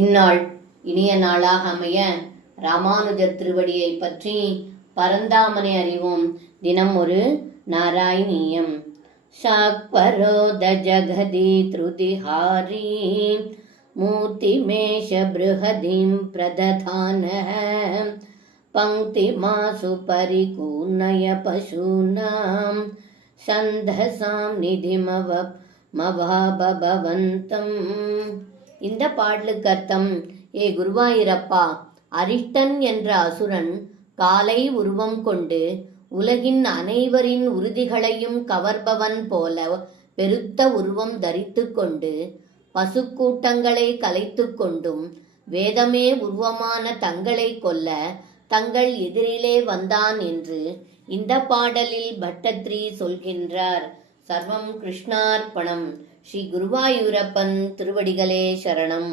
இந்நாள் இனிய நாளாக அமைய ராமானுஜர் திருவடியை பற்றி பரந்தாமனை அறிவோம். தினம் ஒரு நாராயணீயம். சாக்வரோத ஜகதி த்ருதிஹாரி மூர்த்திமேஷ ப்ருஹதீம் பிரததானஹ பங்கிமாசு பரிகூர்ணய பசூனாம் சந்தசாம் நிதிமவாபவந்தம். இந்த பாடலுக்கு அர்த்தம்: ஏ குருவாயூரப்பா, அரிஷ்டன் என்ற அசுரன் காலை உருவம் கொண்டு உலகின் அனைவரின் உறுதிகளையும் கவர்பவன் போல பெருத்த உருவம் தரித்து கொண்டு பசுக்கூட்டங்களை கலைத்து கொண்டும் வேதமே உருவமான தங்களை கொல்ல தங்கள் எதிரிலே வந்தான் என்று இந்த பாடலில் பட்டத்ரி சொல்கின்றார். சர்வம் கிருஷ்ணார்ப்பணம். ஸ்ரீ குருவாயூரப்பன் திருவடிகளே சரணம்.